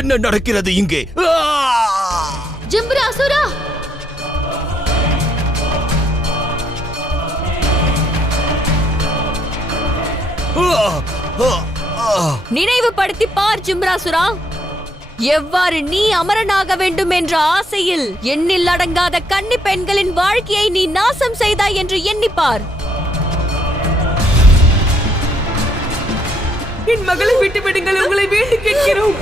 என்ன நடக்கிறது இங்கே? ஜிம்ராசுரா! நினைவுபடுத்தி பார் ஜிம்ராசுரா, எவ்வாறு நீ அமரனாக வேண்டும் என்ற ஆசையில் எண்ணில் அடங்காத கன்னி பெண்களின் வாழ்க்கையை நீ நாசம் செய்தாய் என்று எண்ணிப்பார். என் மகளை விட்டுவிடுங்கள், உங்களை வேண்டி கேட்கிறோம்.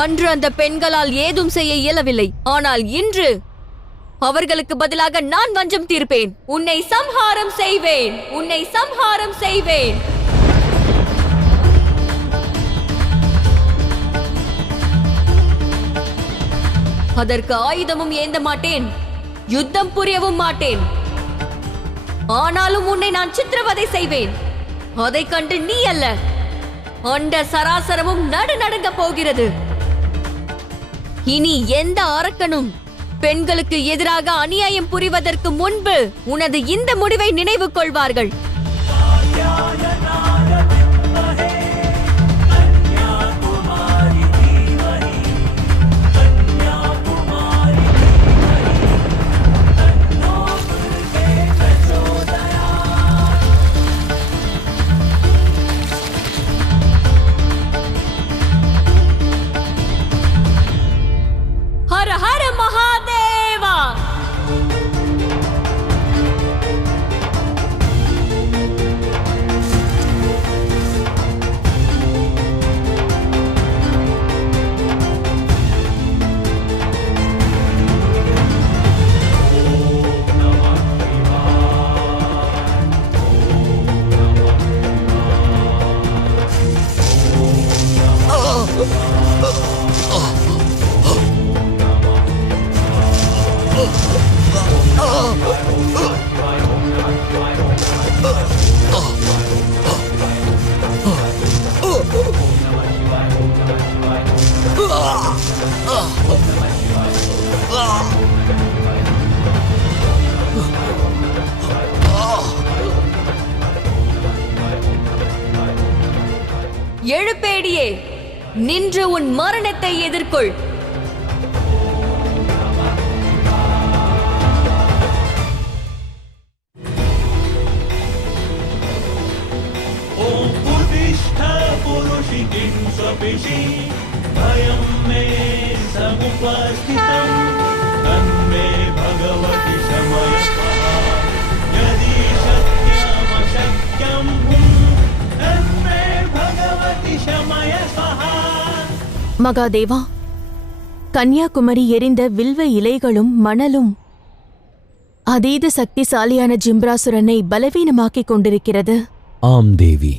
அன்று அந்த பெண்களால் ஏதும் செய்ய இயலவில்லை. ஆனால் இன்று அவர்களுக்கு பதிலாக நான் வஞ்சம் தீர்ப்பேன். உன்னை சம்ஹாரம் செய்வேன், உன்னை சம்ஹாரம் செய்வேன். அதற்கு ஆயுதமும் ஏந்த மாட்டேன், யுத்தம் புரியவும் மாட்டேன். ஆனாலும் உன்னை நான் சித்திரவதை செய்வேன். அதை கண்டு நீ அல்ல, அண்ட சராசரமும் நடுநடுங்க போகிறது. இனி எந்த அரக்கனும் பெண்களுக்கு எதிராக அநியாயம் புரிவதற்கு முன்பு உனது இந்த முடிவை நினைவு கொள்வார்கள். எழுப்பேடியே, நின்று உன் மரணத்தை எதிர்கொள். மகாதேவா, கன்னியாகுமரி எரிந்த வில்வ இலைகளும் மணலும் அதீத சக்திசாலியான ஜிம்ராசுரனை பலவீனமாக்கிக் கொண்டிருக்கிறது. ஆம் தேவி,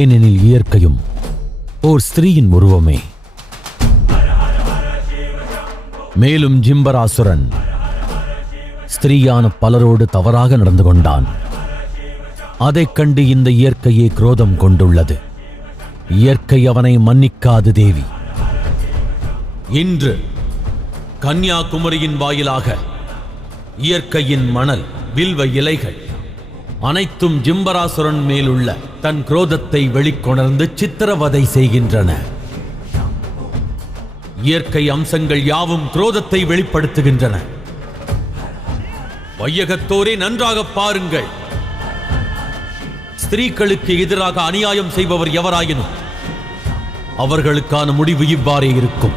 ஏனெனில் இயற்கையும் ஓர் ஸ்திரீயின் உருவமே. மேலும் ஜிம்பராசுரன் ஸ்திரீயான பலரோடு தவறாக நடந்து கொண்டான். அதைக் கண்டு இந்த இயற்கையே குரோதம் கொண்டுள்ளது. இயற்கை அவனை மன்னிக்காது தேவி. இன்று கன்னியாகுமரியின் வாயிலாக இயற்கையின் மணல், வில்வ இலைகள் அனைத்தும் ஜிம்பராசுரன் மேலுள்ள தன் குரோதத்தை வெளிக்கொணர்ந்து சித்திரவதை செய்கின்றன. இயற்கை அம்சங்கள் யாவும் குரோதத்தை வெளிப்படுத்துகின்றன. வையகத்தோரே நன்றாக பாருங்கள். ஸ்திரீகளுக்கு எதிராக அநியாயம் செய்பவர் எவராயினும் அவர்களுக்கான முடிவு இவ்வாறே இருக்கும்.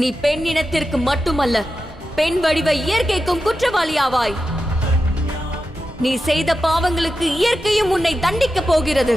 நீ பெண் இனத்திற்கு மட்டுமல்ல, பெண் வடிவ இயற்கைக்கும் குற்றவாளியாவாய். நீ செய்த பாவங்களுக்கு இயற்கையும் உன்னை தண்டிக்கப் போகிறது.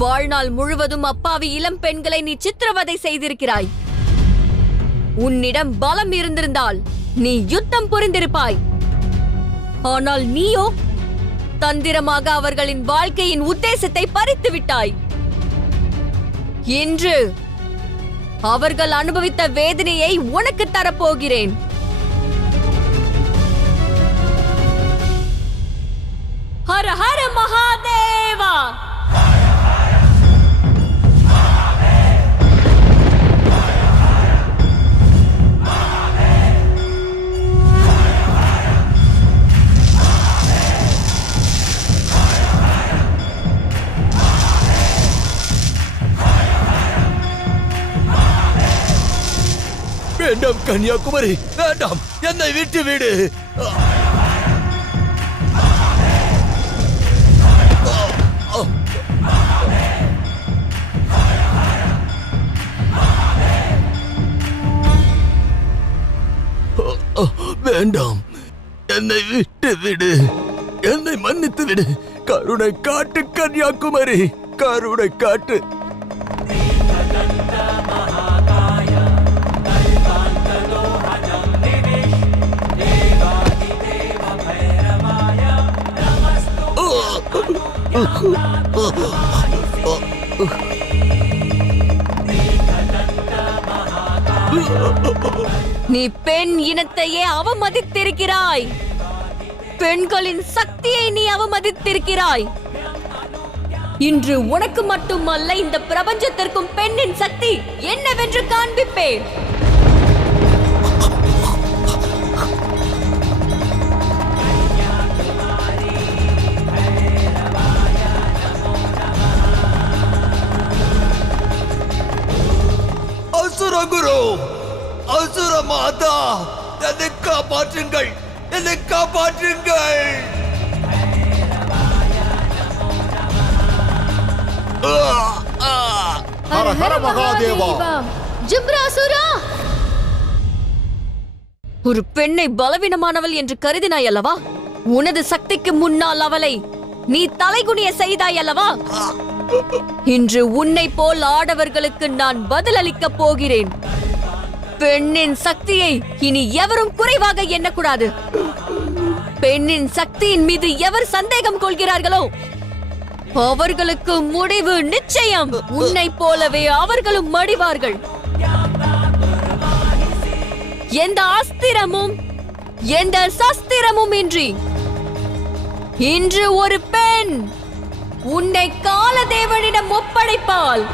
வாழ்நாள் முழுவதும் அப்பாவி இளம் பெண்களை நீ சித்திரவதை செய்திருக்கிறாய். உன்னிடம் பலம் இருந்திருந்தால் நீ யுத்தம் புரிந்திருப்பாய். ஆனால் நீயோ தந்திரமாக அவர்களின் வாழ்க்கையின் உத்தேசத்தை பறித்து விட்டாய். இன்று அவர்கள் அனுபவித்த வேதனையை உனக்கு தரப்போகிறேன். ஹர ஹர மகாதேவா. வேண்டாம் கன்னியாகுமரி, வேண்டாம், என்னை விட்டு விடு. வேண்டாம், என்னை விட்டு விடு, என்னை மன்னித்து விடு. கருணை காட்டு கன்னியாகுமரி, கருணை காட்டு. நீ பெண் இனத்தையே அவமதித்திருக்கிறாய். பெண்களின் சக்தியை நீ அவமதித்திருக்கிறாய். இன்று உனக்கு மட்டுமல்ல, இந்த பிரபஞ்சத்திற்கும் பெண்ணின் சக்தி என்னவென்று காண்பிப்பேன். அசுரகுரு, அசுர மாதா, என்னை காப்பாற்றுங்கள், என்னை காப்பாற்றுங்கள். ஹர ஹர மகாதேவா. ஜிப்ராசுரா, ஒரு பெண்ணை பலவீனமானவள் என்று கருதினாய் அல்லவா? உனது சக்திக்கு முன்னால் அவளை நீ தலைகுனிய செய்தாய் அல்லவா? இன்று உன்னை போல் ஆடவர்களுக்கு நான் பதிலளிக்கப் போகிறேன். பெண்ணின் சக்தியை இனி எவரும் குறைவாக எண்ணக்கூடாது. பெண்ணின் சக்தியின் மீது எவர் சந்தேகம் கொள்கிறார்களோ அவர்களுக்கு முடிவு நிச்சயம். உன்னை போலவே அவர்களும் மடிவார்கள். எந்த அஸ்திரமும் எந்த சஸ்திரமும் இன்றி இன்று ஒரு பெண் உன்னை காலதேவனிடம் ஒப்படைப்பாள்.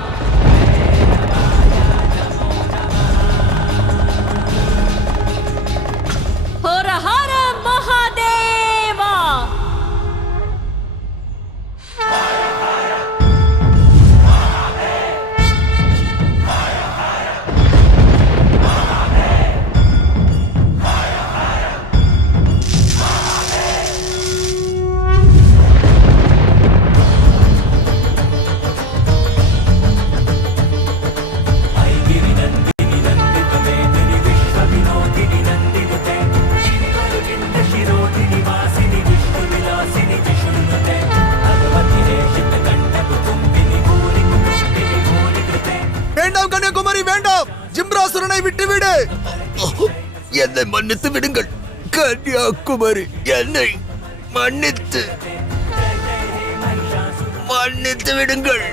ஹர ஹர மகாதேவா. வேண்டாம் கன்னியாகுமரி, வேண்டாம். ஜிம்ராசுரனை விட்டுவிடு. என்னை மன்னித்து விடுங்கள் கன்னியாகுமரி, என்னை மன்னித்து விடுங்கள்.